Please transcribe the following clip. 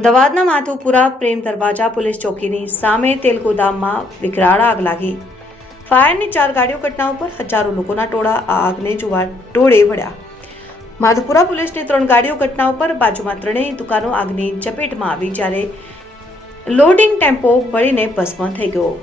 અમદાવાદના માધુપુરા પ્રેમ દરવાજા પોલીસ ચોકીની સામે તેલ ગોદામમાં વિકરાળ આગ લાગી. ફાયરની 4 ગાડીઓ ઘટના ઉપર હજારો લોકોના ટોળા આ આગને જોવા ટોળે વળ્યા. માધુપુરા પોલીસની 3 ગાડીઓ ઘટના ઉપર બાજુમાં 3 દુકાનો આગની ચપેટમાં આવી, જ્યારે લોડિંગ ટેમ્પો બળીને ભસ્મ થઈ ગયો.